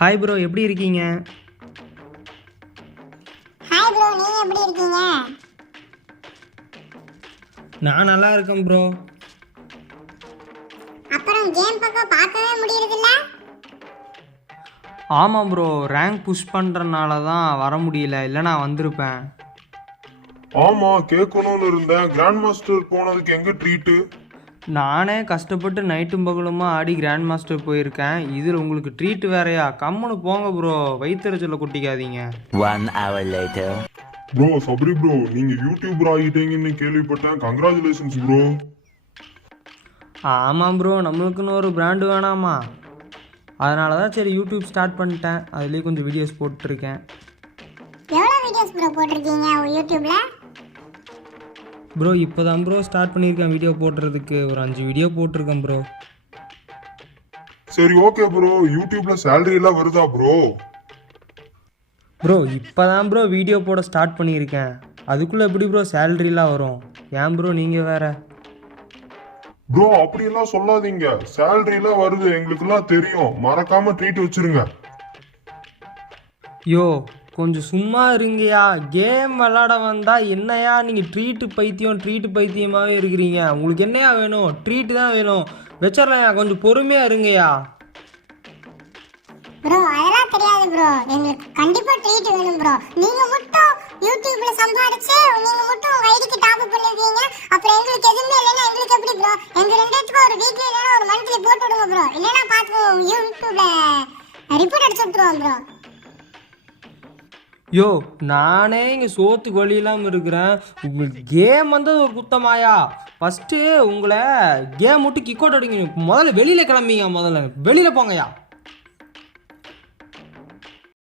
Hi bro, எப்படி இருக்கீங்க? Hi bro, நீங்க எப்படி இருக்கீங்க? நான் நல்லா இருக்கேன் ப்ரோ. அப்புறம் கேம் பக்கம் பார்க்கவே முடியறதில்ல. ஆமாம் ப்ரோ, ரேங்க் புஷ் பண்ணுறனால தான் வர முடியல, இல்லை நான் வந்திருப்பேன். ஆமா கேட்கணும்னு இருந்தேன். கிராண்ட் மாஸ்டர் போனதுக்கு எங்க ட்ரீட்டு? நானே கஷ்டப்பட்டு நைட்டும் பகலுமா ஆடி கிராண்ட் மாஸ்டர் போயிருக்கேன். இதில் உங்களுக்கு ட்ரீட் வேறையா? கம்முன்னு போங்க ப்ரோ, வயிற்றுச்சல கொட்டிக்காதீங்க. 1 hour later. Bro Sabari bro, நீங்க யூடியூபர் ஆகிட்டீங்கன்னு கேள்விப்பட்டேன். Congratulations bro. ஆமாம் ப்ரோ, நம்மளுக்குன்னு ஒரு பிராண்டு வேணாமா? அதனால தான் சரி யூடியூப் ஸ்டார்ட் பண்ணிட்டேன். அதுலேயே கொஞ்சம் வீடியோஸ் போட்டுருக்கேன். எவ்வளவு வீடியோஸ் ப்ரோ போட்டிருக்கீங்க யூடியூப்ல? ப்ரோ இப்போ தான் ப்ரோ ஸ்டார்ட் பண்ணியிருக்கேன் வீடியோ போடுறதுக்கு. ஒரு 5 வீடியோ போட்டிருக்கேன் ப்ரோ. சரி ஓகே ப்ரோ, யூடியூப்ல சேலரி எல்லாம் வருதா ப்ரோ? ப்ரோ இப்போ தான் ப்ரோ வீடியோ போட ஸ்டார்ட் பண்ணியிருக்கேன். அதுக்குள்ளே எப்படி ப்ரோ சேலரிலாம் வரும்? ஏன் ப்ரோ நீங்கள் வேற? ப்ரோ அப்படியெல்லாம் சொல்லாதீங்க. சேலரி எல்லாம் வருது, எங்களுக்கெல்லாம் தெரியும். மறக்காம ட்ரீட் வச்சிருங்க. யோ கொஞ்சம் சும்மா இருங்கயா. கேம் விளாட வந்தா என்னையா நீங்கள் ட்ரீட்டு பைத்தியமாகவே இருக்கிறீங்க. உங்களுக்கு என்னையா வேணும்? ட்ரீட்டு தான் வேணும். வச்சிடலையா, கொஞ்சம் பொறுமையாக இருங்கயா. ப்ரோ அதெல்லாம் தெரியாது ப்ரோ, எங்களுக்கு கண்டிப்பா ட்ரீட் வேணும் ப்ரோ. நீங்க மட்டும் யூடியூப்ல சம்பாதிச்சு நீங்க மட்டும் உங்க ஐடிக்கு டாப் அப் பண்ணுவீங்க. அப்புறம் எங்களுக்கு எதுவுமே இல்லைன்னா எங்களுக்கு எப்படி ப்ரோ? எங்க ரெண்டுத்துக்கும் ஒரு வீக்லி இல்லைன்னா ஒரு மந்த்லி போட்டு விடுங்க ப்ரோ. இல்லைன்னா பார்த்துக்கோங்க, யூடியூப்ல ரிப்போர்ட் அடிச்சு விட்டுருவோம் ப்ரோ. யோ நானே இங்கே சோத்துக்கு வழி இல்லாமல் இருக்கிறேன். உங்களுக்கு கேம் வந்தது ஒரு குத்தமாயா? ஃபஸ்ட்டு உங்களை கேம் விட்டு கிக் அவுட் அடிங்க. முதல்ல வெளியில் கிளம்பிங்க, முதல்ல வெளியில் போங்கயா.